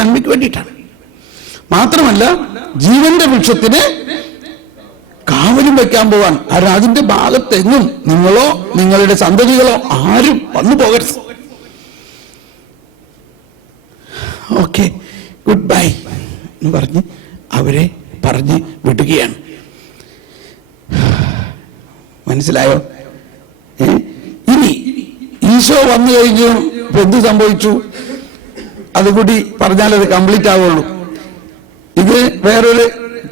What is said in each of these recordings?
നന്മയ്ക്ക് വേണ്ടിയിട്ടാണ്. മാത്രമല്ല ജീവന്റെ വൃക്ഷത്തിന് കാവലും വയ്ക്കാൻ പോവാൻ. കാരണം അതിന്റെ ഭാഗത്തെങ്ങും നിങ്ങളോ നിങ്ങളുടെ സന്തതികളോ ആരും വന്നു പോകരുത്. ഓക്കെ, ഗുഡ് ബൈ എന്ന് പറഞ്ഞ് അവരെ പറഞ്ഞ് വിടുകയാണ്. മനസ്സിലായോ? ഇനി ഈശോ വന്നു കഴിഞ്ഞു എന്ത് സംഭവിച്ചു? അതുകൂടി പറഞ്ഞാൽ അത് കംപ്ലീറ്റ് ആവുള്ളൂ. ഇത് വേറൊരു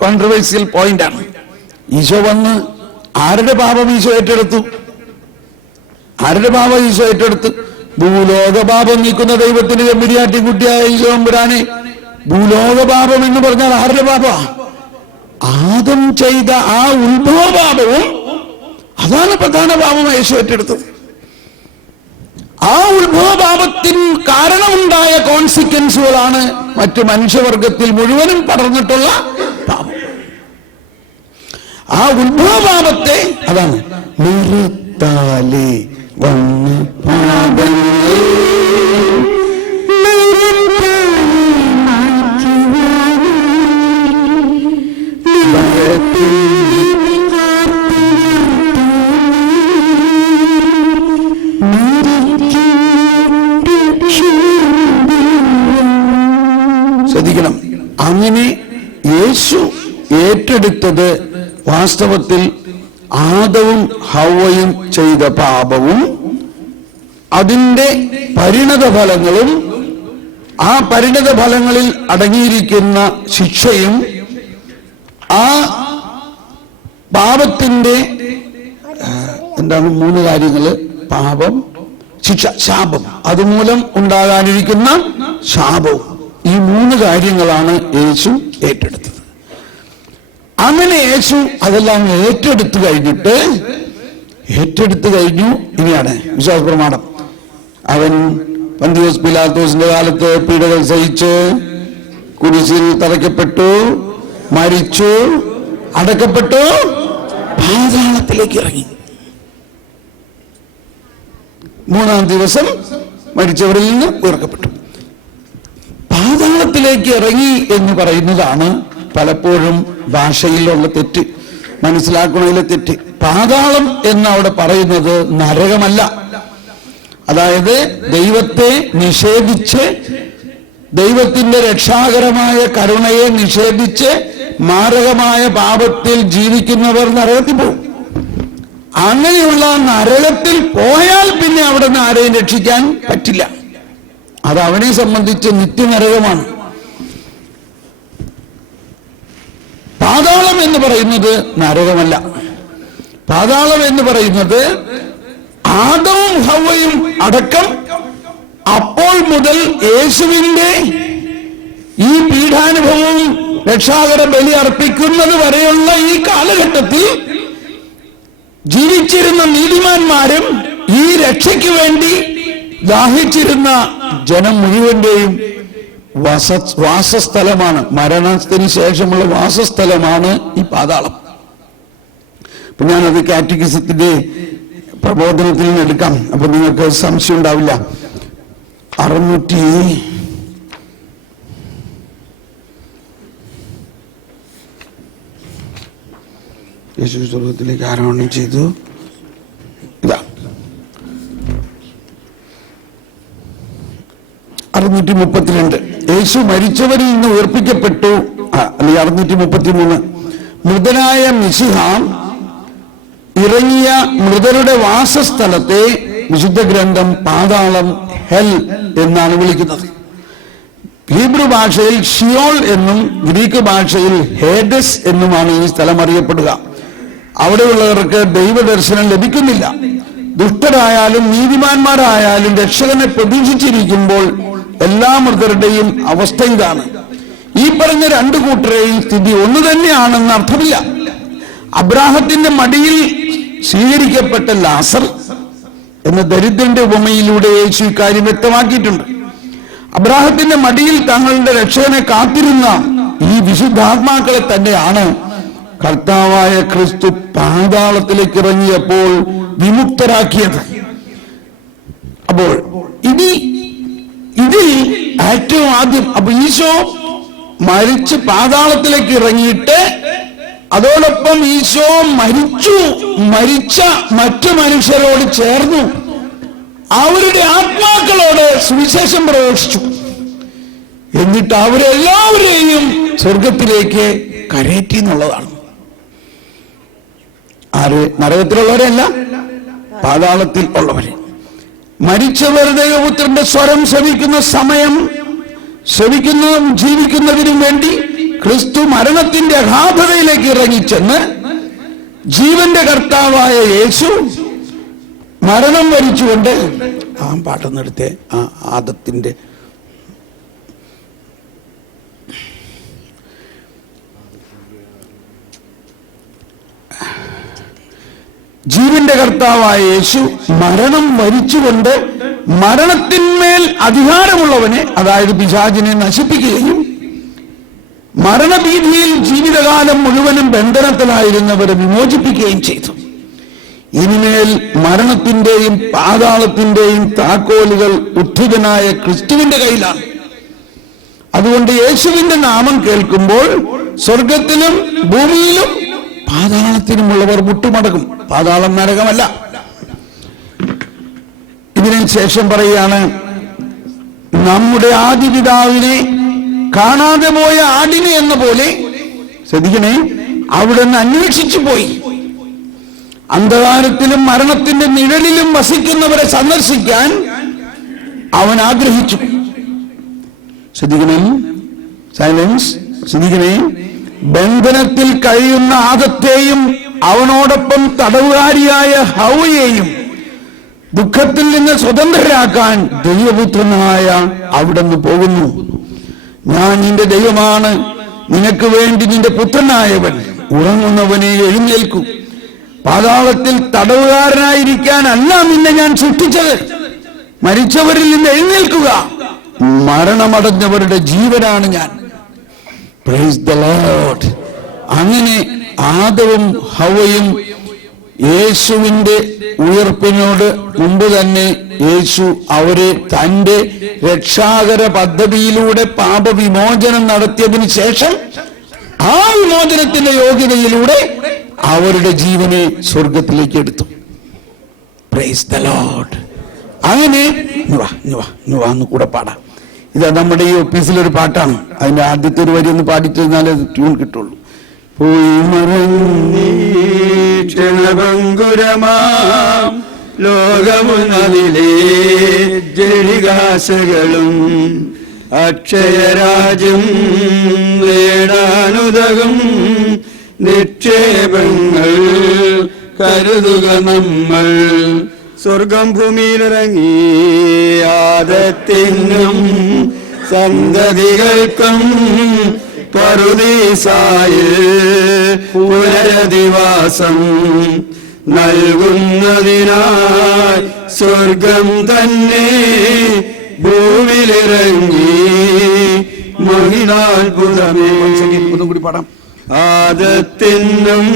കോൺട്രവേഴ്സ്യൽ പോയിന്റാണ്. ഈശോ വന്ന് ആരുടെ പാപം ഈശോ ഏറ്റെടുത്തു? ആരുടെ പാപം ഈശോ ഏറ്റെടുത്തു? ഭൂലോക പാപം നീക്കുന്ന ദൈവത്തിന് ചെമ്പരിയാട്ടിൻകുട്ടിയായ ഈശോ തമ്പുരാനെ. ഭൂലോക പാപം എന്ന് പറഞ്ഞാൽ ആരുടെ പാപ? ആദം ചെയ്ത ആ ഉത്ഭവ പാപവും അതാണ് പ്രധാന പാപം ഈശോ ഏറ്റെടുത്തത്. ആ ഉത്ഭവ പാപത്തിന് കാരണമുണ്ടായ കോൺസിക്വൻസുകളാണ് മറ്റു മനുഷ്യവർഗത്തിൽ മുഴുവനും പടർന്നിട്ടുള്ള പാപം. ആ ഉത്ഭവ പാപത്തെ അതാണ് നിർത്താലേ വന്ന പാപങ്ങളെ ശ്രദ്ധിക്കണം. അങ്ങനെ യേശു ഏറ്റെടുത്തത് വാസ്തവത്തിൽ ആദവും ഹവ്വയും ചെയ്ത പാപവും അതിൻ്റെ പരിണത ഫലങ്ങളും ആ പരിണത ഫലങ്ങളിൽ അടങ്ങിയിരിക്കുന്ന ശിക്ഷയും ആ പാപത്തിൻ്റെ എന്താണ് 3 കാര്യങ്ങൾ: പാപം, ശിക്ഷ, ശാപം, അതുമൂലം ഉണ്ടാകാനിരിക്കുന്ന ശാപവും. ഈ 3 കാര്യങ്ങളാണ് യേശു ഏറ്റെടുത്തത്. അങ്ങനെ യേശു അതെല്ലാം ഏറ്റെടുത്തു കഴിഞ്ഞു. ഇനിയാണ് വിശ്വാസ പ്രമാണം. അവൻ പന്തിയോസ് പിലാത്തോസിന്റെ കാലത്ത് പീഡകൾ സഹിച്ച് കുരിശിൽ തറയ്ക്കപ്പെട്ടു, മരിച്ചു, അടക്കപ്പെട്ടു, പാതാളത്തിലേക്ക് ഇറങ്ങി. 3-ാം ദിവസം മരിച്ചവരിൽ നിന്ന് ഉയർക്കപ്പെട്ടു. പാതാളത്തിലേക്ക് ഇറങ്ങി എന്ന് പറയുന്നതാണ് പലപ്പോഴും ഭാഷയിലുള്ള തെറ്റ്, മനസ്സിലാക്കുന്നതിലെ തെറ്റ്. പാതാളം എന്ന് അവിടെ പറയുന്നത് നരകമല്ല. അതായത് ദൈവത്തെ നിഷേധിച്ച്, ദൈവത്തിന്റെ രക്ഷാകരമായ കരുണയെ നിഷേധിച്ച് മാരകമായ പാപത്തിൽ ജീവിക്കുന്നവർ നരകത്തിൽ പോകും. അങ്ങനെയുള്ള നരകത്തിൽ പോയാൽ പിന്നെ അവിടെ നിന്ന് ആരെയും രക്ഷിക്കാൻ പറ്റില്ല. അത് അവനെ സംബന്ധിച്ച് നിത്യനരകമാണ്. പാതാളം എന്ന് പറയുന്നത് നരകമല്ല. പാതാളം എന്ന് പറയുന്നത് ആദവും ഹവ്വയും അടക്കം അപ്പോൾ മുതൽ യേശുവിന്റെ ഈ പീഡാനുഭവവും രക്ഷാകര ബലി അർപ്പിക്കുന്നത് വരെയുള്ള ഈ കാലഘട്ടത്തിൽ ജീവിച്ചിരുന്ന നീതിമാന്മാരും ഈ രക്ഷയ്ക്ക് വേണ്ടി ദാഹിച്ചിരുന്ന ജനം മുഴുവന്റെയും വാസസ്ഥലമാണ്. മരണത്തിന് ശേഷമുള്ള വാസസ്ഥലമാണ് ഈ പാതാളം. അപ്പൊ ഞാനത് കാറ്റഗിസത്തിന്റെ പ്രബോധനത്തിൽ നിന്ന് എടുക്കാം. അപ്പൊ നിങ്ങൾക്ക് സംശയം ഉണ്ടാവില്ല. 600 യേശു സ്വർഗത്തിലേക്ക് ആരോഹണം ചെയ്തു. ഇതാ 632. യേശു മരിച്ചവരിൽ നിന്ന് ഉയർപ്പിക്കപ്പെട്ടു. അല്ലെങ്കിൽ 633. മൃതനായ മിശിഹ ഇറങ്ങിയ മൃതരുടെ വാസസ്ഥലത്തെ വിശുദ്ധ ഗ്രന്ഥം പാതാളം, ഹെൽ എന്നാണ് വിളിക്കുന്നത്. ഹീബ്രു ഭാഷയിൽ ഷിയോൾ എന്നും ഗ്രീക്ക് ഭാഷയിൽ ഹേഡസ് എന്നുമാണ് ഈ സ്ഥലം അറിയപ്പെടുക. അവിടെയുള്ളവർക്ക് ദൈവദർശനം ലഭിക്കുന്നില്ല. ദുഷ്ടരായാലും നീതിമാന്മാരായാലും രക്ഷകനെ പ്രതീക്ഷിച്ചിരിക്കുമ്പോൾ എല്ലാ മൃതരുടെയും അവസ്ഥ ഇതാണ്. ഈ പറഞ്ഞ 2 കൂട്ടരെയും സ്ഥിതി ഒന്ന് തന്നെയാണെന്ന് അർത്ഥമില്ല. അബ്രാഹത്തിന്റെ മടിയിൽ സ്വീകരിക്കപ്പെട്ട ലാസർ എന്ന ദരിദ്രന്റെ ഉപമയിലൂടെ യേശു ഇക്കാര്യം വ്യക്തമാക്കിയിട്ടുണ്ട്. അബ്രാഹത്തിന്റെ മടിയിൽ തങ്ങളുടെ രക്ഷകനെ കാത്തിരുന്ന ഈ വിശുദ്ധാത്മാക്കളെ തന്നെയാണ് കർത്താവായ ക്രിസ്തു പാതാളത്തിലേക്ക് ഇറങ്ങിയപ്പോൾ വിമുക്തരാക്കിയത്. അപ്പോൾ ഇതിൽ ഏറ്റവും ആദ്യം അപ്പൊ ഈശോ മരിച്ച് പാതാളത്തിലേക്ക് ഇറങ്ങിയിട്ട് അതോടൊപ്പം ഈശോ മരിച്ച മറ്റു മനുഷ്യരോട് ചേർന്നു അവരുടെ ആത്മാക്കളോട് സുവിശേഷം പ്രവേശിച്ചു. എന്നിട്ട് അവരെല്ലാവരെയും സ്വർഗത്തിലേക്ക് കയറ്റി എന്നുള്ളതാണ്. ആര്? നരകത്തിലുള്ളവരല്ല, പാതാളത്തിൽ ഉള്ളവരെ. മരിച്ചവർ ദൈവപുത്രന്റെ സ്വരം ശ്രവിക്കുന്ന സമയം ശ്രവിക്കുന്നതും ജീവിക്കുന്നതിനും വേണ്ടി ക്രിസ്തു മരണത്തിന്റെ അഗാധതയിലേക്ക് ഇറങ്ങിച്ചെന്ന് ജീവന്റെ കർത്താവായ യേശു മരണം വരിച്ചുകൊണ്ട് ആ പാട്ടെന്നെടുത്തേ, ആ ആദത്തിന്റെ ജീവന്റെ കർത്താവായ യേശു മരണം വരിച്ചുകൊണ്ട് മരണത്തിന്മേൽ അധികാരമുള്ളവനെ, അതായത് പിശാചിനെ നശിപ്പിക്കുകയും മരണഭീതിയിൽ ജീവിതകാലം മുഴുവനും ബന്ധനത്തിലായിരുന്നവരെ വിമോചിപ്പിക്കുകയും ചെയ്തു. ഇനിമേൽ മരണത്തിന്റെയും പാതാളത്തിന്റെയും താക്കോലുകൾ ഉദ്ധിതനായ ക്രിസ്തുവിന്റെ കയ്യിലാണ്. അതുകൊണ്ട് യേശുവിന്റെ നാമം കേൾക്കുമ്പോൾ സ്വർഗത്തിലും ഭൂമിയിലും പാതാളത്തിനുമുള്ളവർ മുട്ടുമടക്കും. പാതാളം നരകമല്ല. ഇതിനു ശേഷം പറയുകയാണ്, നമ്മുടെ ആദിപിതാവിനെ കാണാതെ പോയ ആടിനെ എന്ന പോലെ, ശ്രദ്ധിക്കണേ, അവിടെ നിന്ന് അന്വേഷിച്ചു പോയി. അന്ധകാരത്തിലും മരണത്തിന്റെ നിഴലിലും വസിക്കുന്നവരെ സന്ദർശിക്കാൻ അവൻ ആഗ്രഹിച്ചു. ശ്രദ്ധിക്കണേ, സൈലൻസ്, ശ്രദ്ധിക്കണേ. ബന്ധനത്തിൽ കഴിയുന്ന ആദത്തെയും അവനോടൊപ്പം തടവുകാരിയായ ഹൗവയെയും ദുഃഖത്തിൽ നിന്ന് സ്വതന്ത്രരാക്കാൻ ദൈവപുത്രനായ അവിടുന്ന് പോകുന്നു. ഞാൻ നിന്റെ ദൈവമാണ്, നിനക്ക് വേണ്ടി നിന്റെ പുത്രനായവൻ. ഉറങ്ങുന്നവനെ എഴുന്നേൽക്കൂ. പാതാളത്തിൽ തടവുകാരനായിരിക്കാനല്ല നിന്നെ ഞാൻ സൃഷ്ടിച്ചത്. മരിച്ചവരിൽ നിന്ന് എഴുന്നേൽക്കുക. മരണമടഞ്ഞവരുടെ ജീവനാണ് ഞാൻ. Price the Lord. അങ്ങനെ ആദവും ഹവ്വയും യേശുവിന്റെ ഉയർപ്പിനോട് മുമ്പ് തന്നെ യേശു അവരെ തന്റെ രക്ഷാകര പദ്ധതിയിലൂടെ പാപവിമോചനം നടത്തിയതിനു ശേഷം ആ വിമോചനത്തിന്റെ യോഗ്യതയിലൂടെ അവരുടെ ജീവനെ സ്വർഗത്തിലേക്ക് എടുത്തു. Price the Lord. അങ്ങനെ എന്ന് കൂടെ പാടാം. ഇത് നമ്മുടെ ഈ ഓഫീസിലൊരു പാട്ടാണ്. അതിന്റെ ആദ്യത്തെ ഒരു വരി ഒന്ന് പാടിച്ചിരുന്നാലേ ട്യൂൺ കിട്ടുള്ളൂ. പോയി മറങ്ങീക്ഷണഭങ്കുരമാം ലോകമുന്നതിലെ ജളികാശകളും അക്ഷയരാജ്യം നേടാനുതകും നിക്ഷേപങ്ങൾ കരുതുക നമ്മൾ. സ്വർഗം ഭൂമിയിലിറങ്ങി ആദത്തിനും സന്തതികൾക്കും പറുദീസായിൽ പുനരധിവാസം നൽകുന്നതിനായി സ്വർഗം തന്നെ ഭൂമിയിലിറങ്ങി മഹിളാത്ഭുതമേ. കൂടി പാടാം. ആദത്തിനും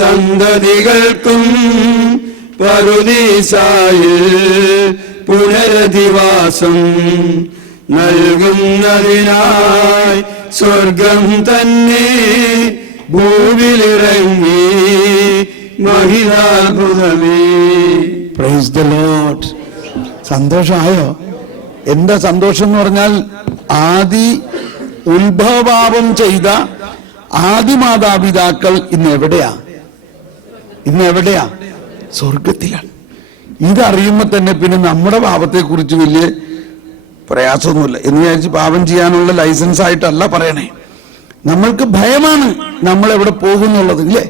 സന്തതികൾക്കും പറുദീസായിൽ പുനരധിവാസം നൽകുന്നതിനായി സ്വർഗം തന്നെ ഭൂവിലിറങ്ങി മഹിളാത്ഭുതമേ. Praise the Lord. സന്തോഷമായോ? എന്താ സന്തോഷം എന്ന് പറഞ്ഞാൽ, ആദി ഉത്ഭവപാപം ചെയ്ത ആദിമാതാപിതാക്കൾ ഇന്ന് എവിടെയാ? സ്വർഗത്തിലാണ്. ഇതറിയുമ്പോ തന്നെ പിന്നെ നമ്മുടെ പാപത്തെ കുറിച്ച് വലിയ പ്രയാസമൊന്നുമില്ല എന്ന് വിചാരിച്ച് പാപം ചെയ്യാനുള്ള ലൈസൻസ് ആയിട്ടല്ല പറയണേ. നമ്മൾക്ക് ഭയമാണ് നമ്മൾ എവിടെ പോകുന്നുള്ളത്, ഇല്ലേ?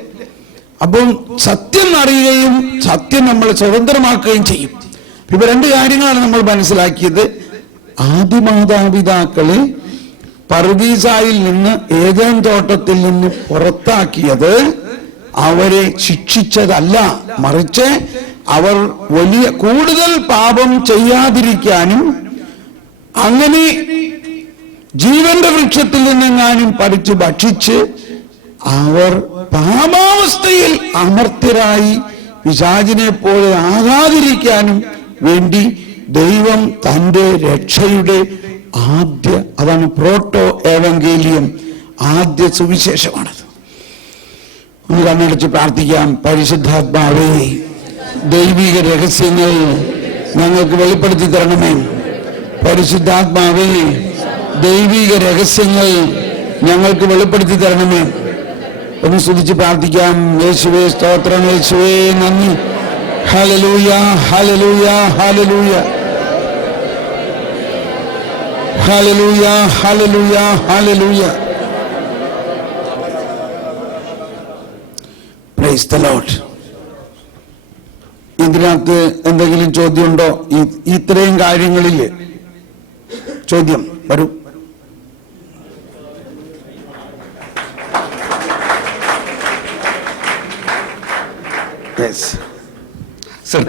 അപ്പം സത്യം അറിയുകയും സത്യം നമ്മളെ സ്വതന്ത്രമാക്കുകയും ചെയ്യും. ഇപ്പൊ രണ്ട് കാര്യങ്ങളാണ് നമ്മൾ മനസ്സിലാക്കിയത്. ആദിമാതാപിതാക്കളെ പറുദീസായിൽ നിന്ന്, ഏദൻ തോട്ടത്തിൽ നിന്ന് പുറത്താക്കിയത് അവരെ ശിക്ഷിച്ചതല്ല, മറിച്ച് അവർ കൂടുതൽ പാപം ചെയ്യാതിരിക്കാനും അങ്ങനെ ജീവന്റെ വൃക്ഷത്തിൽ നിന്നെങ്ങാനും പറിച്ചു ഭക്ഷിച്ച് അവർ പാപാവസ്ഥയിൽ അമർത്യരായി പിശാചിനെ പോലെ ആകാതിരിക്കാനും വേണ്ടി ദൈവം തന്റെ രക്ഷയുടെ അതാണ് പ്രോട്ടോ ഏവങ്കേലിയം, ആദ്യ സുവിശേഷമാണത്. ഒന്ന് കണ്ണടച്ച് പ്രാർത്ഥിക്കാം. പരിശുദ്ധാത്മാവേ, ദൈവിക രഹസ്യങ്ങൾ ഞങ്ങൾക്ക് വെളിപ്പെടുത്തി തരണമേ. പരിശുദ്ധാത്മാവേ, ദൈവിക രഹസ്യങ്ങൾ ഞങ്ങൾക്ക് വെളിപ്പെടുത്തി തരണമേ. ഒന്ന് സ്തുതിച്ച് പ്രാർത്ഥിക്കാം. യേശുവേ സ്തോത്രം, യേശുവേ നന്ദി. Hallelujah, hallelujah, hallelujah, hallelujah, hallelujah, hallelujah. Praise the Lord. ഇതിനകത്ത് എന്തെങ്കിലും ചോദ്യമുണ്ടോ? ഇത്രയും കാര്യങ്ങളിൽ ചോദ്യം വരൂ. Yes. Sir,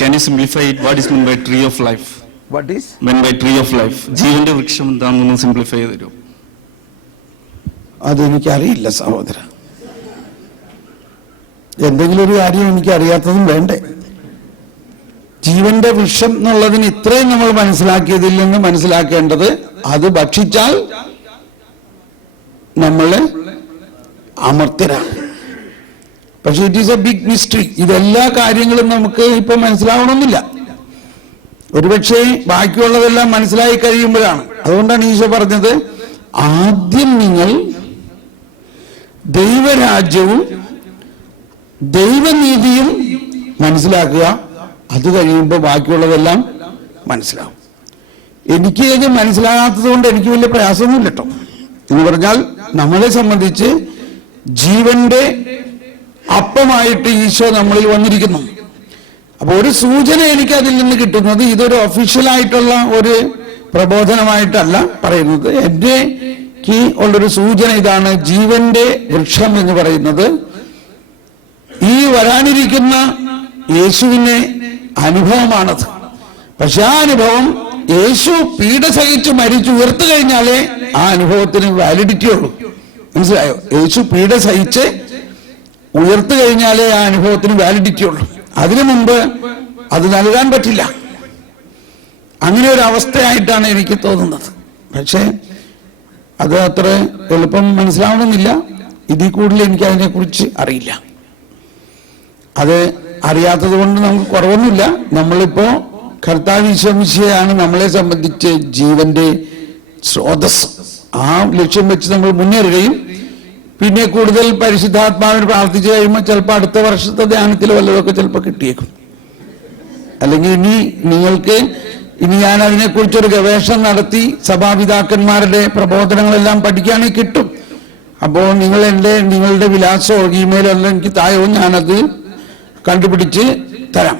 can you simplify it? What is meant by tree of life? What is meant by tree of life? ജീവന്റെ വൃക്ഷം എന്താണെന്ന് സിംപ്ലിഫൈ ചെയ്തു. അതെനിക്കറിയില്ല സഹോദര. എന്തെങ്കിലും ഒരു കാര്യം എനിക്ക് അറിയാത്തതും വേണ്ടേ? ജീവന്റെ വൃക്ഷം എന്നുള്ളതിന് ഇത്രയും നമ്മൾ മനസ്സിലാക്കിയതിൽ നിന്ന് മനസ്സിലാക്കേണ്ടത് അത് ഭക്ഷിച്ചാൽ നമ്മള് അമർത്യരാണ്. പക്ഷെ it is a big mystery. ഇതെല്ലാ കാര്യങ്ങളും നമുക്ക് ഇപ്പൊ മനസ്സിലാവണമെന്നില്ല. ഒരുപക്ഷെ ബാക്കിയുള്ളതെല്ലാം മനസ്സിലായി കഴിയുമ്പോഴാണ്. അതുകൊണ്ടാണ് ഈശോ പറഞ്ഞത്, ആദ്യം നിങ്ങൾ ദൈവരാജ്യവും ദൈവനീതിയും മനസ്സിലാക്കുക, അത് കഴിയുമ്പോൾ ബാക്കിയുള്ളതെല്ലാം മനസ്സിലാവും. എനിക്ക് ഇത് മനസ്സിലാകാത്തത് കൊണ്ട് എനിക്ക് വലിയ പ്രയാസമൊന്നുമില്ല കേട്ടോ. എന്ന് പറഞ്ഞാൽ നമ്മളെ സംബന്ധിച്ച് ജീവന്റെ അപ്പമായിട്ട് ഈശോ നമ്മളിൽ വന്നിരിക്കുന്നു. അപ്പൊ ഒരു സൂചന എനിക്ക് അതിൽ നിന്ന് കിട്ടുന്നത്, ഇതൊരു ഒഫീഷ്യലായിട്ടുള്ള ഒരു പ്രബോധനമായിട്ടല്ല പറയുന്നത്. എനിക്ക് ഉള്ളൊരു സൂചന ഇതാണ്. ജീവന്റെ വൃക്ഷം എന്ന് പറയുന്നത് ഈ വരാനിരിക്കുന്ന യേശുവിന്റെ അനുഭവമാണത്. പക്ഷെ ആ അനുഭവം യേശു പീഡ സഹിച്ച് മരിച്ചു ഉയർത്തു കഴിഞ്ഞാലേ ആ അനുഭവത്തിന് വാലിഡിറ്റി ഉള്ളൂ. മനസ്സിലായോ? യേശു പീഡ സഹിച്ച് ഉയർത്തു കഴിഞ്ഞാലേ ആ അനുഭവത്തിന് വാലിഡിറ്റി ഉള്ളൂ. അതിനു മുമ്പ് അത് നൽകാൻ പറ്റില്ല. അങ്ങനെ ഒരു അവസ്ഥയായിട്ടാണ് എനിക്ക് തോന്നുന്നത്. പക്ഷേ അത് അത്ര എളുപ്പം മനസ്സിലാവണമെന്നില്ല. ഇതിൽ കൂടുതൽ എനിക്ക് അതിനെക്കുറിച്ച് അറിയില്ല. അത് അറിയാത്തത് കൊണ്ട് നമുക്ക് കുറവൊന്നുമില്ല. നമ്മളിപ്പോ കർത്താവ് ഈശോ മിശിഹായാണ് നമ്മളെ സംബന്ധിച്ച് ജീവന്റെ സ്രോതസ്. ആ ലക്ഷ്യം വെച്ച് നമ്മൾ മുന്നേറുകയും പിന്നെ കൂടുതൽ പരിശുദ്ധാത്മാവിന് പ്രാർത്ഥിച്ചു കഴിയുമ്പോൾ ചിലപ്പോൾ അടുത്ത വർഷത്തെ ധ്യാനത്തിൽ വല്ലതൊക്കെ ചിലപ്പോൾ കിട്ടിയേക്കും. അല്ലെങ്കിൽ ഇനി ഞാൻ അതിനെക്കുറിച്ചൊരു ഗവേഷണം നടത്തി സഭാപിതാക്കന്മാരുടെ പ്രബോധനങ്ങളെല്ലാം പഠിക്കുകയാണെങ്കിൽ കിട്ടും. അപ്പോൾ നിങ്ങളുടെ വിലാസമോ ഇമെയിലോ എല്ലാം എനിക്ക് തായോ, ഞാനത് കണ്ടുപിടിച്ച് തരാം.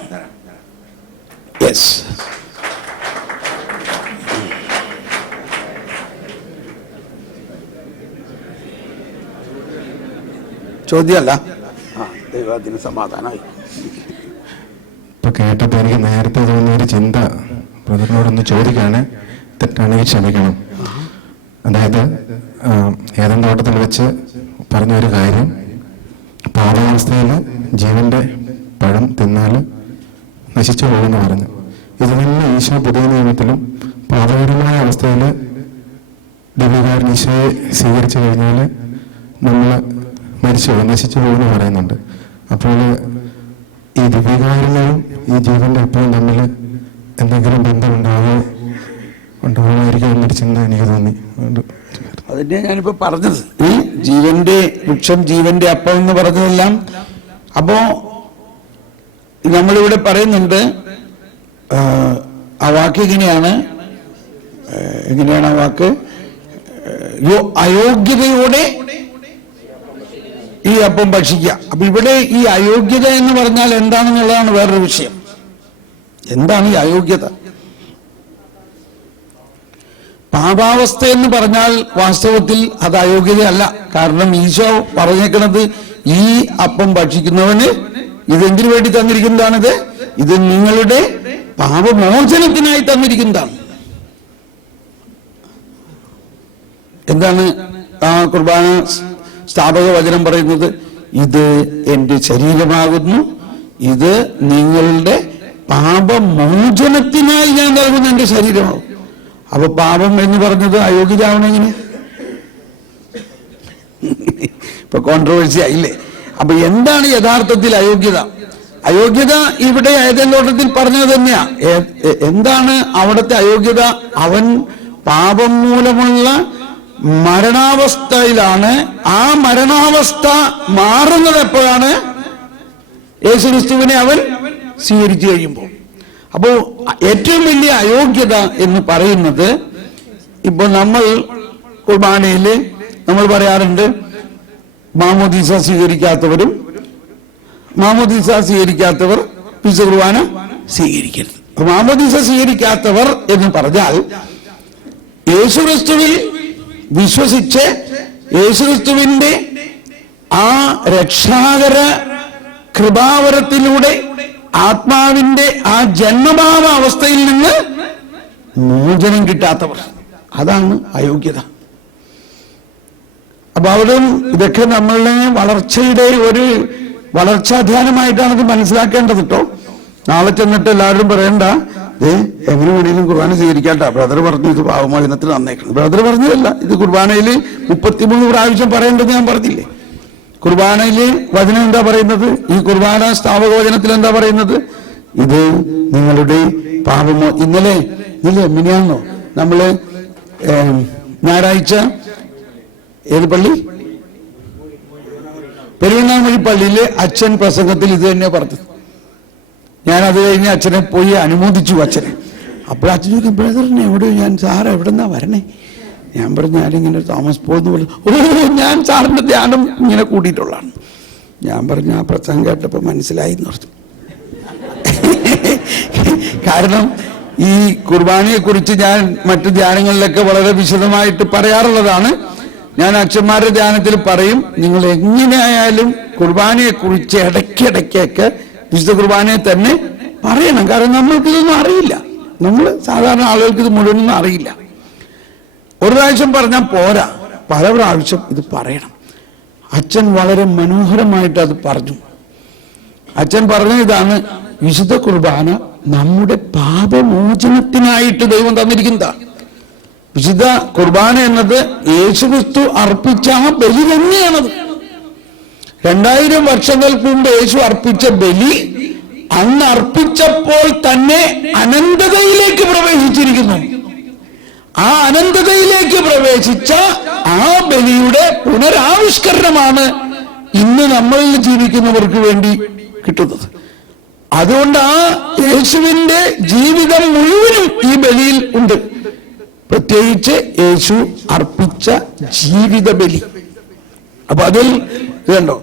യെസ്. ചോദ്യമല്ല, ദൈവത്തിന് സമാധാനമായി. ഇപ്പൊ കേട്ടപ്പോൾ എനിക്ക് നേരത്തെ തോന്നിയൊരു ചിന്ത ബ്രദറിനോടൊന്ന് ചോദിക്കാണ്. തെറ്റാണെങ്കിൽ ക്ഷമിക്കണം. അതായത് ഏതൻ തോട്ടത്തിൽ വെച്ച് പറഞ്ഞൊരു കാര്യം, പാപാവസ്ഥയിൽ ജീവന്റെ പഴം തിന്നാൽ നശിച്ചു പോകുമെന്ന് പറഞ്ഞു. ഇത് തന്നെ ഈശോ പുതിയ നിയമത്തിലും പാപകരമായ അവസ്ഥയിൽ ദിവ്യകാരൻ ഈശോയെ സ്വീകരിച്ചു കഴിഞ്ഞാൽ നമ്മൾ മരിച്ചു പോകും, നശിച്ചു പോകുമെന്ന് പറയുന്നുണ്ട്. അപ്പോൾ ഈ ദിവ്യകാരനും ഈ ജീവന്റെ അപ്പവും തമ്മിൽ എന്തെങ്കിലും ഉണ്ടാവുമായിരിക്കും എന്നൊരു ചിന്ത എനിക്ക് തോന്നി. അതിന്റെ ഞാനിപ്പോ പറഞ്ഞത് ജീവന്റെ വൃക്ഷം, ജീവന്റെ അപ്പം എന്ന് പറഞ്ഞതെല്ലാം. അപ്പോ നമ്മളിവിടെ പറയുന്നുണ്ട്, ആ വാക്ക് എങ്ങനെയാണ് ആ വാക്ക്? അയോഗ്യതയോടെ ഈ അപ്പം ഭക്ഷിക്കുക. അപ്പൊ ഇവിടെ ഈ അയോഗ്യത എന്ന് പറഞ്ഞാൽ എന്താണെന്നുള്ളതാണ് വേറൊരു വിഷയം. എന്താണ് ഈ അയോഗ്യത? പാപാവസ്ഥ എന്ന് പറഞ്ഞാൽ വാസ്തവത്തിൽ അത് അയോഗ്യതയല്ല. കാരണം ഈശോ പറഞ്ഞേക്കണത് ഈ അപ്പം ഭക്ഷിക്കുന്നവന് ഇതെന്തിനു വേണ്ടി തന്നിരിക്കുന്നതാണിത്? ഇത് നിങ്ങളുടെ പാപമോചനത്തിനായി തന്നിരിക്കുന്നതാണ്. എന്താണ് ആ കുർബാന സ്ഥാപക വചനം പറയുന്നത്? ഇത് എൻ്റെ ശരീരമാകുന്നു, ഇത് നിങ്ങളുടെ പാപമോചനത്തിനായി ഞാൻ നൽകുന്ന എന്റെ ശരീരമാവും. അപ്പൊ പാപം എന്ന് പറഞ്ഞത് അയോഗ്യതാവണെങ്ങനെ? ഇപ്പൊ കോൺട്രവേഴ്സി ആയില്ലേ? അപ്പൊ എന്താണ് യഥാർത്ഥത്തിൽ അയോഗ്യത? അയോഗ്യത ഇവിടെ ഏദൻ തോട്ടത്തിൽ പറഞ്ഞത് തന്നെയാ. എന്താണ് അവിടുത്തെ അയോഗ്യത? അവൻ പാപം മൂലമുള്ള മരണാവസ്ഥയിലാണ്. ആ മരണാവസ്ഥ മാറുന്നത് എപ്പോഴാണ്? യേശുക്രിസ്തുവിനെ അവൻ സ്വീകരിച്ചു കഴിയുമ്പോൾ. അപ്പോ ഏറ്റവും വലിയ അയോഗ്യത എന്ന് പറയുന്നത്, ഇപ്പൊ നമ്മൾ കുർബാനയിൽ നമ്മൾ പറയാറുണ്ട്, മാമോദീസ സ്വീകരിക്കാത്തവർ വിശുദ്ധ കുർബാന സ്വീകരിക്കരുത്. മാമോദീസ സ്വീകരിക്കാത്തവർ എന്ന് പറഞ്ഞാൽ യേശുക്രിസ്തുവിൽ വിശ്വസിച്ച് യേശുക്രിസ്തുവിന്റെ ആ രക്ഷാകര കൃപാവരത്തിലൂടെ ആത്മാവിന്റെ ആ ജന്മഭാവ അവസ്ഥയിൽ നിന്ന് മോചനം കിട്ടാത്തവർ, അതാണ് അയോഗ്യത. അപ്പൊ അവരും ഇതൊക്കെ നമ്മളുടെ വളർച്ചയുടെ ഒരു വളർച്ചാധ്യാനമായിട്ടാണ് ഇത് മനസ്സിലാക്കേണ്ടത് കേട്ടോ. നാളെ ചെന്നിട്ട് എല്ലാവരും പറയണ്ട, എങ്ങനെ വേണമെങ്കിലും കുർബാന സ്വീകരിക്കാട്ടോ, ബ്രദർ പറഞ്ഞു ഇത് പാപമോചനത്തിന് തന്നേക്കണം. ബ്രദർ പറഞ്ഞതല്ല, ഇത് കുർബാനയിൽ 33 പ്രാവശ്യം പറയേണ്ടത് ഞാൻ പറഞ്ഞില്ലേ. കുർബാനയില് വചനം എന്താ പറയുന്നത്? ഈ കുർബാന സ്ഥാപക വചനത്തിൽ എന്താ പറയുന്നത്? ഇത് നിങ്ങളുടെ പാപമോ. ഇന്നലെ എങ്ങനെയാണോ നമ്മള് ഞായറാഴ്ച ഏത് പള്ളി? പെരുവണ്ണാമൊഴി പള്ളിയില് അച്ഛൻ പ്രസംഗത്തിൽ ഇത് തന്നെ പറഞ്ഞത്. ഞാൻ അത് കഴിഞ്ഞ് അച്ഛനെ പോയി അനുമോദിച്ചു അച്ഛനെ. അപ്പോൾ അച്ഛൻ ചോദിക്കും, ബ്രദറിനെ എവിടെയോ ഞാൻ സാർ എവിടെന്നാ വരണേ? ഞാൻ പറഞ്ഞു, ഞാനിങ്ങനെ തോമസ് പോൾ എന്ന് പറഞ്ഞു. ഞാൻ സാറിന്റെ ധ്യാനം ഇങ്ങനെ കൂടിയിട്ടുള്ളതാണ്. ഞാൻ പറഞ്ഞു, ആ പ്രസംഗം കേട്ടപ്പോൾ മനസ്സിലായി എന്ന് പറഞ്ഞു. കാരണം ഈ കുർബാനയെ കുറിച്ച് ഞാൻ മറ്റു ധ്യാനങ്ങളിലൊക്കെ വളരെ വിശദമായിട്ട് പറയാറുള്ളതാണ്. ഞാൻ അച്ഛന്മാരുടെ ധ്യാനത്തിൽ പറയും, നിങ്ങൾ എങ്ങനെയായാലും കുർബാനയെ കുറിച്ച് ഇടയ്ക്കിടയ്ക്കൊക്കെ വിശുദ്ധ കുർബാനയെ തന്നെ പറയണം. കാരണം നമ്മൾക്കിതൊന്നും അറിയില്ല. നമ്മൾ സാധാരണ ആളുകൾക്ക് ഇത് മുഴുവനൊന്നും അറിയില്ല. ഒരു പ്രാവശ്യം പറഞ്ഞാൽ പോരാ, പല പ്രാവശ്യം ഇത് പറയണം. അച്ഛൻ വളരെ മനോഹരമായിട്ട് അത് പറഞ്ഞു. അച്ഛൻ പറഞ്ഞ ഇതാണ്, വിശുദ്ധ കുർബാന നമ്മുടെ പാപമോചനത്തിനായിട്ട് ദൈവം തന്നിരിക്കുന്നതാണ്. വിശുദ്ധ കുർബാന എന്നത് യേശുക്രിസ്തു അർപ്പിച്ച ആ ബലി തന്നെയാണത്. 2000 വർഷങ്ങൾക്ക് മുമ്പ് യേശു അർപ്പിച്ച ബലി അന്ന് അർപ്പിച്ചപ്പോൾ തന്നെ അനന്തതയിലേക്ക് പ്രവേശിച്ചിരിക്കുന്നു. ആ അനന്തതയിലേക്ക് പ്രവേശിച്ച ആ ബലിയുടെ പുനരാവിഷ്കരണമാണ് ഇന്ന് നമ്മളിൽ ജീവിക്കുന്നവർക്ക് വേണ്ടി കിട്ടുന്നത്. അതുകൊണ്ട് ആ യേശുവിന്റെ ജീവിതം മുഴുവനും ഈ ബലിയിൽ ഉണ്ട്. പ്രത്യേകിച്ച് യേശു അർപ്പിച്ച ജീവിത ബലി. അപ്പൊ അതിൽ ഇതുണ്ടോ,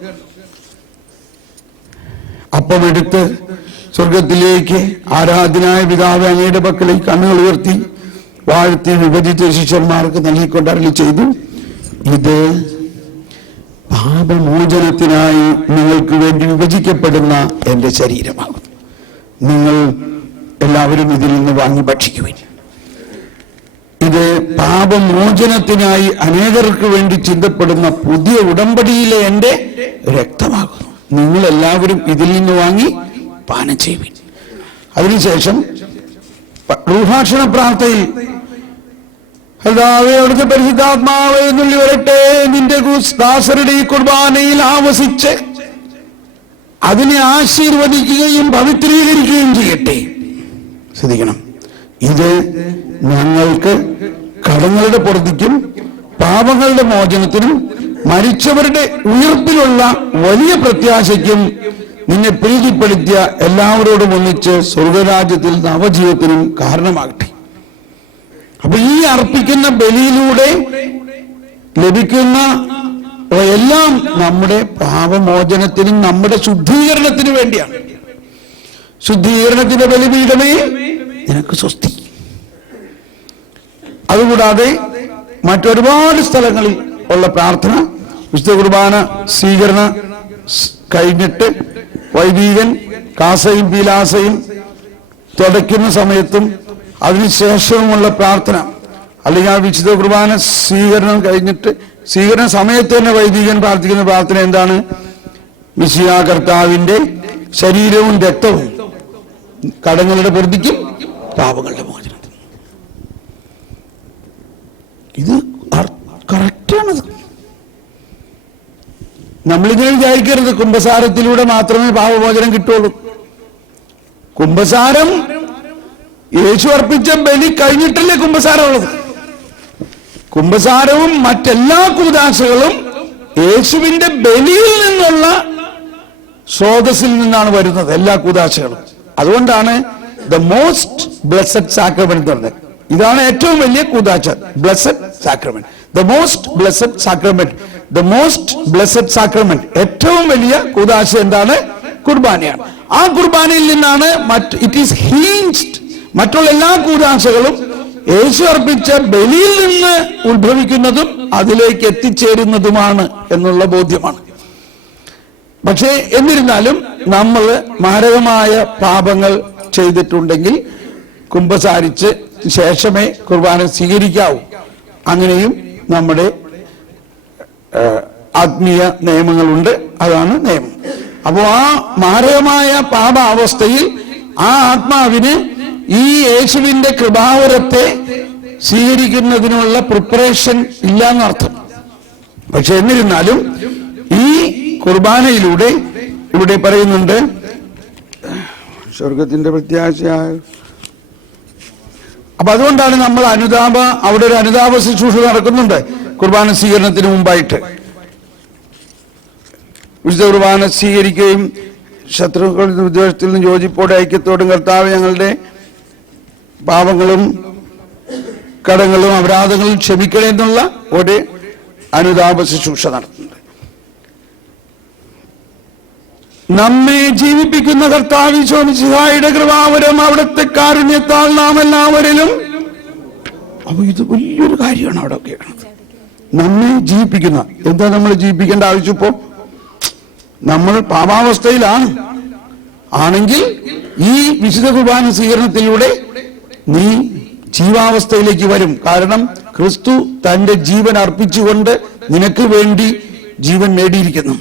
അപ്പമെടുത്ത് സ്വർഗത്തിലേക്ക് ആരാധനായ പിതാവേ അങ്ങയുടെ പക്കലേക്ക് കണ്ണുകൾ ഉയർത്തി വാഴ്ത്തി വിഭജിച്ച ശിഷ്യന്മാർക്ക് നൽകിക്കൊണ്ട് അരുളി ചെയ്തു, ഇത് പാപമോചനത്തിനായി നിങ്ങൾക്ക് വേണ്ടി വിഭജിക്കപ്പെടുന്ന എന്റെ ശരീരമാകും. നിങ്ങൾ എല്ലാവരും ഇതിൽ നിന്ന് വാങ്ങി ഭക്ഷിക്കുവിൻ. ഇത് പാപമോചനത്തിനായി അനേകർക്ക് വേണ്ടി ചിന്തപ്പെടുന്ന പുതിയ ഉടമ്പടിയിലെ എന്റെ രക്തമാകുന്നു. നിങ്ങൾ എല്ലാവരും ഇതിൽ നിന്ന് വാങ്ങി പാനം ചെയ്യുവിൻ. അതിനുശേഷം റൂഹാക്ഷണ പ്രാർത്ഥനയിൽ അവിടുത്തെ പരിശുദ്ധാത്മാവ് എന്നുള്ളി വരട്ടെ, നിന്റെ ദാസരുടെ ഈ കുർബാനയിൽ ആവസിച്ച് അതിനെ ആശീർവദിക്കുകയും പവിത്രീകരിക്കുകയും ചെയ്യട്ടെ. ശ്രദ്ധിക്കണം, ഇത് ഞങ്ങൾക്ക് കടങ്ങളുടെ പൊറുതിക്കും പാപങ്ങളുടെ മോചനത്തിനും മരിച്ചവരുടെ ഉയർപ്പിലുള്ള വലിയ പ്രത്യാശയ്ക്കും നിന്നെ പ്രീതിപ്പെടുത്തിയ എല്ലാവരോടും ഒന്നിച്ച് സ്വർഗരാജ്യത്തിൽ നവജീവത്തിനും കാരണമാകട്ടെ. അപ്പൊ ഈ അർപ്പിക്കുന്ന ബലിയിലൂടെ ലഭിക്കുന്ന എല്ലാം നമ്മുടെ പാപമോചനത്തിനും നമ്മുടെ ശുദ്ധീകരണത്തിനു വേണ്ടിയാണ്. ശുദ്ധീകരണത്തിന്റെ ബലിപീഠമേ നിനക്ക് സ്വസ്തി. അതുകൂടാതെ മറ്റൊരുപാട് സ്ഥലങ്ങളിൽ ഉള്ള പ്രാർത്ഥന, വിശുദ്ധ കുർബാന സ്വീകരണ കഴിഞ്ഞിട്ട് വൈദികൻ കാസയും പീലാസയും തുടയ്ക്കുന്ന സമയത്തും അതിനുശേഷവുമുള്ള പ്രാർത്ഥന, അല്ലെങ്കിൽ ആ വിശുദ്ധ കുർബാന സ്വീകരണം കഴിഞ്ഞിട്ട് സ്വീകരണ സമയത്ത് തന്നെ വൈദികൻ പ്രാർത്ഥിക്കുന്ന പ്രാർത്ഥന എന്താണ്? മിശിഹാ കർത്താവിന്റെ ശരീരവും രക്തവും കടങ്ങളുടെ പൊറുതിക്കും പാപങ്ങളുടെ മോചനത്തിനും. ഇത് കറക്റ്റാണത്. നമ്മളിങ്ങനെ വിചാരിക്കരുത് കുംഭസാരത്തിലൂടെ മാത്രമേ പാപമോചനം കിട്ടുള്ളൂ. കുംഭസാരം യേശു അർപ്പിച്ച ബലി കഴിഞ്ഞിട്ടല്ലേ കുംഭസാരമുള്ളത്. കുംഭസാരവും മറ്റെല്ലാ കൂദാശകളും യേശുവിന്റെ ബലിയിൽ നിന്നുള്ള സ്രോതസ്സിൽ നിന്നാണ് വരുന്നത്, എല്ലാ കൂദാശകളും. അതുകൊണ്ടാണ് ദ മോസ്റ്റ് ബ്ലെസ്സഡ് സാക്രമെന്റ് എന്ന് പറഞ്ഞത്. ഇതാണ് ഏറ്റവും വലിയ കൂദാശ, blessed sacrament. The most blessed sacrament, the most blessed sacrament. ഏറ്റവും വലിയ കൂദാശ എന്താണ്? കുർബാനയാണ്. ആ കുർബാനയിൽ നിന്നാണ് ഇറ്റ് ഈസ് ഹീഞ്ച്ഡ്. മറ്റുള്ള എല്ലാ കൂദാശകളും യേശു അർപ്പിച്ച ബലിയിൽ നിന്ന് ഉത്ഭവിക്കുന്നതും അതിലേക്ക് എത്തിച്ചേരുന്നതുമാണ് എന്നുള്ള ബോധ്യമാണ്. പക്ഷേ എന്നിരുന്നാലും നമ്മൾ മാരകമായ പാപങ്ങൾ ചെയ്തിട്ടുണ്ടെങ്കിൽ കുമ്പസാരിച്ച് ശേഷമേ കുർബാന സ്വീകരിക്കാവൂ. അങ്ങനെയും നമ്മുടെ ആത്മീയ നിയമങ്ങളുണ്ട്. അതാണ് നിയമം. അപ്പോൾ ആ മാരകമായ പാപാവസ്ഥയിൽ ആ ആത്മാവിന് ഈ യേശുവിന്റെ കൃപാവരത്തെ സ്വീകരിക്കുന്നതിനുള്ള പ്രിപ്പറേഷൻ ഇല്ല എന്നർത്ഥം. പക്ഷെ എന്നിരുന്നാലും ഈ കുർബാനയിലൂടെ ഇവിടെ പറയുന്നുണ്ട്, സ്വർഗത്തിന്റെ പ്രത്യാശയായ. അപ്പൊ അതുകൊണ്ടാണ് നമ്മൾ അവിടെ ഒരു അനുതാപ ശുശ്രൂഷ നടക്കുന്നുണ്ട് കുർബാന സ്വീകരണത്തിന് മുമ്പായിട്ട്. വിശുദ്ധ കുർബാന സ്വീകരിക്കുകയും ശത്രുക്കളുടെ ഉദ്ദേശത്തിൽ നിന്ന് യോജിപ്പോടെ ഐക്യത്തോടും കർത്താവ് ഞങ്ങളുടെ പാപങ്ങളും കടങ്ങളും അപരാധങ്ങളും ക്ഷമിക്കണേ എന്നുള്ള ഒരു അനുതാപ ശുശ്രൂഷ നടത്തുന്നുണ്ട്. നമ്മെ ജീവിപ്പിക്കുന്ന കർത്താവ് ഈശോ മിശിഹായുടെ കൃപാവരം അവിടുത്തെ കാരുണ്യത്താൽ നാം എല്ലാവരിലും. അപ്പൊ ഇത് വലിയൊരു കാര്യമാണ് അവിടെ കേൾക്കുന്നത്. നമ്മെ ജീവിപ്പിക്കുന്ന, എന്താ നമ്മൾ ജീവിപ്പിക്കേണ്ട ആവശ്യം? ഇപ്പോ നമ്മൾ പാപാവസ്ഥയിലാണ് ആണെങ്കിൽ ഈ വിശുദ്ധ കുർബാന സ്വീകരണത്തിലൂടെ നീ ജീവാവസ്ഥയിലേക്ക് വരും. കാരണം ക്രിസ്തു തന്റെ ജീവൻ അർപ്പിച്ചുകൊണ്ട് നിനക്ക് വേണ്ടി ജീവൻ നേടിയിരിക്കുന്നു.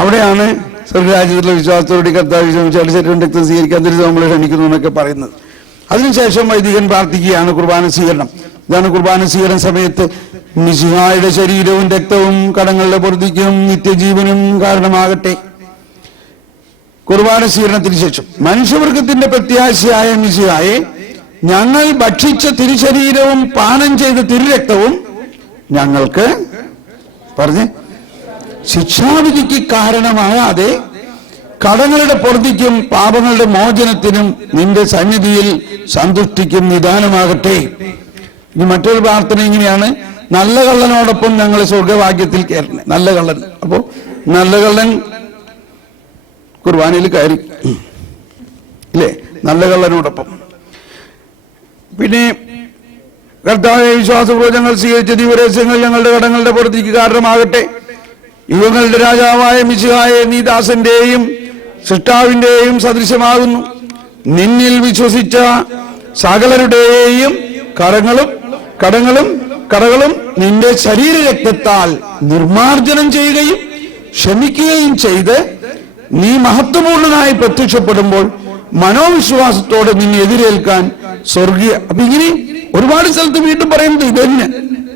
അവിടെയാണ് സ്വർഗരാജ്യത്തിലുള്ള വിശ്വാസത്തോടെ കർത്താവ് ശരീരം രക്തം സ്വീകരിക്കാൻ തിരിച്ച് നമ്മളെ ക്ഷണിക്കുന്നു എന്നൊക്കെ പറയുന്നത്. അതിനുശേഷം വൈദികൻ പ്രാർത്ഥിക്കുകയാണ് കുർബാന സ്വീകരണം. ഇതാണ് കുർബാന സ്വീകരണ സമയത്ത് മിശിഹായുടെ ശരീരവും രക്തവും കടങ്ങളുടെ പൊറുതിക്കും നിത്യജീവനും കാരണമാകട്ടെ. കുർബാന സ്വീകരണത്തിന് ശേഷം മനുഷ്യവർഗത്തിന്റെ പ്രത്യാശയായ മിശിഹായെ ഞങ്ങൾ ഭക്ഷിച്ച തിരുശരീരവും പാനം ചെയ്ത തിരുരക്തവും ഞങ്ങൾക്ക് ശിക്ഷാവിധിക്ക് കാരണമാകാതെ കടങ്ങളുടെ പൊറുതിക്കും പാപങ്ങളുടെ മോചനത്തിനും നിന്റെ സന്നിധിയിൽ സന്തുഷ്ടിക്കും നിദാനമാകട്ടെ. ഇനി മറ്റൊരു പ്രാർത്ഥന ഇങ്ങനെയാണ്, നല്ല കള്ളനോടൊപ്പം ഞങ്ങൾ സ്വർഗഭാഗ്യത്തിൽ കയറണേ. നല്ല കള്ളൻ, അപ്പോ നല്ല കള്ളൻ കുർബാനയിൽ കയറി ഇല്ലേ, നല്ല കള്ളനോടൊപ്പം. പിന്നെ കർത്താവേ വിശ്വാസപൂർവ്വം ഞങ്ങൾ സ്വീകരിച്ച ദിവരഹസ്യങ്ങൾ ഞങ്ങളുടെ കടങ്ങളുടെ പൊറുതിക്ക് കാരണമാകട്ടെ. യുഗങ്ങളുടെ രാജാവായ മിശിഹായെ നീ ദാസന്റെയും സൃഷ്ടാവിന്റെയും സദൃശമാകുന്നു. നിന്നിൽ വിശ്വസിച്ച സകലരുടെയും കടങ്ങളും നിന്റെ ശരീരരക്തത്താൽ നിർമാർജനം ചെയ്യുകയും ക്ഷമിക്കുകയും ചെയ്ത് നീ മഹത്വപൂർണനായി പ്രത്യക്ഷപ്പെടുമ്പോൾ മനോവിശ്വാസത്തോടെ നിന്നെ എതിരേൽക്കാൻ സ്വർഗീയ. അപ്പൊ ഇങ്ങനെ ഒരുപാട് സ്ഥലത്ത് വീണ്ടും പറയുന്നത് ഇത് തന്നെ.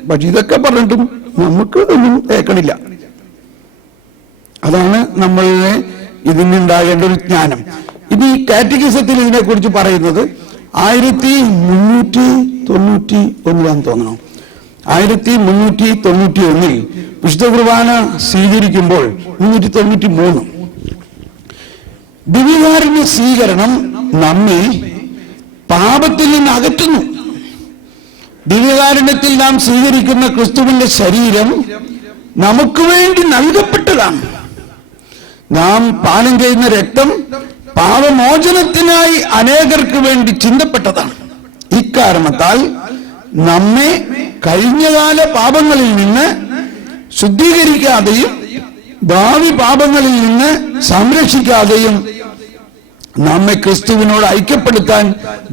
പക്ഷെ ഇതൊക്കെ പറഞ്ഞിട്ടും നമുക്ക് ഒന്നും കേൾക്കണില്ല. അതാണ് നമ്മളിലെ ഇതിനുണ്ടാകേണ്ട ഒരു ജ്ഞാനം. ഇത് ഈ കാറ്റഗിസത്തിൽ ഇതിനെ കുറിച്ച് പറയുന്നത് 1391 തോന്നണം. 1391 വിശുദ്ധ കുർബാന സ്വീകരിക്കുമ്പോൾ 393 ദിവ്യകാരുണ്യ സ്വീകരണം നമ്മെ പാപത്തിൽ നിന്ന് അകറ്റുന്നു. ദിവ്യകാരുണ്യത്തിൽ നാം സ്വീകരിക്കുന്ന ക്രിസ്തുവിന്റെ ശരീരം നമുക്ക് വേണ്ടി നൽകപ്പെട്ടതാണ്. നാം പാനം ചെയ്യുന്ന രക്തം പാപമോചനത്തിനായി അനേകർക്ക് വേണ്ടി ചിന്തപ്പെട്ടതാണ്. ഇക്കാരണത്താൽ നമ്മെ കഴിഞ്ഞകാല പാപങ്ങളിൽ നിന്ന് ശുദ്ധീകരിക്കാതെയും ഭാവി പാപങ്ങളിൽ നിന്ന് സംരക്ഷിക്കാതെയും നമ്മെ ക്രിസ്തുവിനോട് ഐക്യപ്പെടുത്താൻ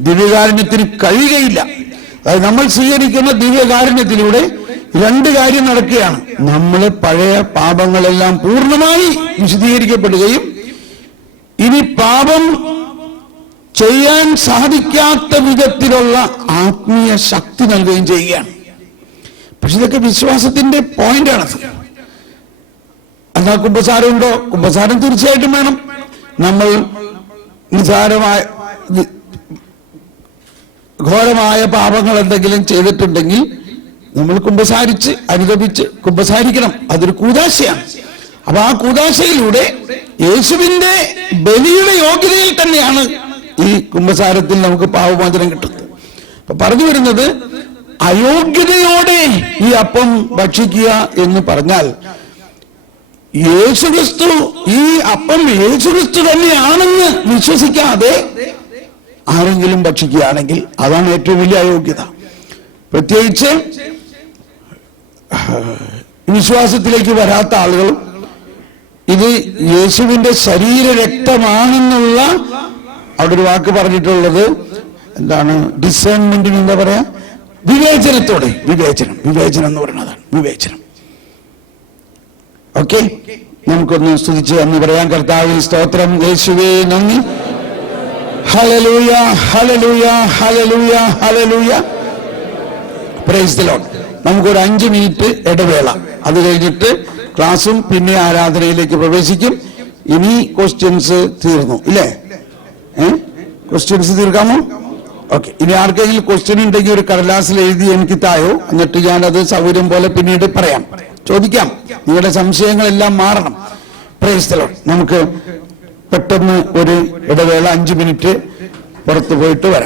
ദിവ്യകാരുണ്യത്തിന് കഴിയുകയില്ല. അതായത് നമ്മൾ സ്വീകരിക്കുന്ന ദിവ്യകാരുണ്യത്തിലൂടെ രണ്ട് കാര്യം നടക്കുകയാണ്. നമ്മളെ പഴയ പാപങ്ങളെല്ലാം പൂർണ്ണമായി വിശദീകരിക്കപ്പെടുകയും ഇനി പാപം ചെയ്യാൻ സാധിക്കാത്ത വിധത്തിലുള്ള ആത്മീയ ശക്തി നൽകുകയും ചെയ്യുകയാണ്. പക്ഷെ ഇതൊക്കെ വിശ്വാസത്തിന്റെ പോയിന്റാണത്. എന്നാൽ കുമ്പസാരമുണ്ടോ? കുമ്പസാരം തീർച്ചയായിട്ടും വേണം. നമ്മൾ നിസാരമായ ഘോരമായ പാപങ്ങൾ എന്തെങ്കിലും ചെയ്തിട്ടുണ്ടെങ്കിൽ നമ്മൾ കുമ്പസാരിച്ച് അനുദപിച്ച് കുമ്പസാരിക്കണം. അതൊരു കൂദാശയാണ്. അപ്പൊ ആ കൂദാശയിലൂടെ യേശുവിന്റെ ബലിയുടെ യോഗ്യതയിൽ തന്നെയാണ് ഈ കുമ്പസാരത്തിൽ നമുക്ക് പാപമോചനം കിട്ടുന്നത്. അപ്പൊ പറഞ്ഞു വരുന്നത്, അയോഗ്യതയോടെ ഈ അപ്പം ഭക്ഷിക്കുക എന്ന് പറഞ്ഞാൽ യേശുക്രിസ്തു, ഈ അപ്പം യേശുക്രിസ്തു തന്നെയാണെന്ന് വിശ്വസിക്കാതെ ആരെങ്കിലും ഭക്ഷിക്കുകയാണെങ്കിൽ അതാണ് ഏറ്റവും വലിയ അയോഗ്യത. പ്രത്യേകിച്ച് വിശ്വാസത്തിലേക്ക് വരാത്ത ആളുകളും ഇത് യേശുവിന്റെ ശരീര രക്തമാണെന്നുള്ള, അവിടെ ഒരു വാക്ക് പറഞ്ഞിട്ടുള്ളത് എന്താണ്, ഡിസേൺമെന്റിന് എന്താ പറയാ, വിവേചനത്തോടെ, വിവേചനം എന്ന് പറയുന്നതാണ് വിവേചനം. ഓക്കെ, നമുക്കൊന്ന് സ്തുതിച്ച് എന്ന് പറയാം. കർത്താവിൽ സ്തോത്രം, യേശുവേ നന്ദി. Hallelujah, hallelujah, hallelujah, hallelujah. Praise the Lord. നമുക്കൊരു 5 മിനിറ്റ് ഇടവേള, അത് കഴിഞ്ഞിട്ട് ക്ലാസും പിന്നെ ആരാധനയിലേക്ക് പ്രവേശിക്കും. ഇനി ക്വസ്റ്റ്യൻസ് തീർന്നു ഇല്ലേ? ക്വസ്റ്റ്യൻസ് തീർക്കാമോ? ഓക്കെ. ഇനി ആർക്കെങ്കിലും ക്വസ്റ്റ്യൻ ഉണ്ടെങ്കിൽ ഒരു കടലാസിൽ എഴുതി എനിക്ക് തായോ, എന്നിട്ട് ഞാനത് സൗകര്യം പോലെ പിന്നീട് പറയാം, ചോദിക്കാം. നിങ്ങളുടെ സംശയങ്ങളെല്ലാം മാറണം. Praise the Lord. നമുക്ക് പെട്ടെന്ന് ഒരു ഇടവേള 5 മിനിറ്റ് പുറത്തു പോയിട്ട് വരാം.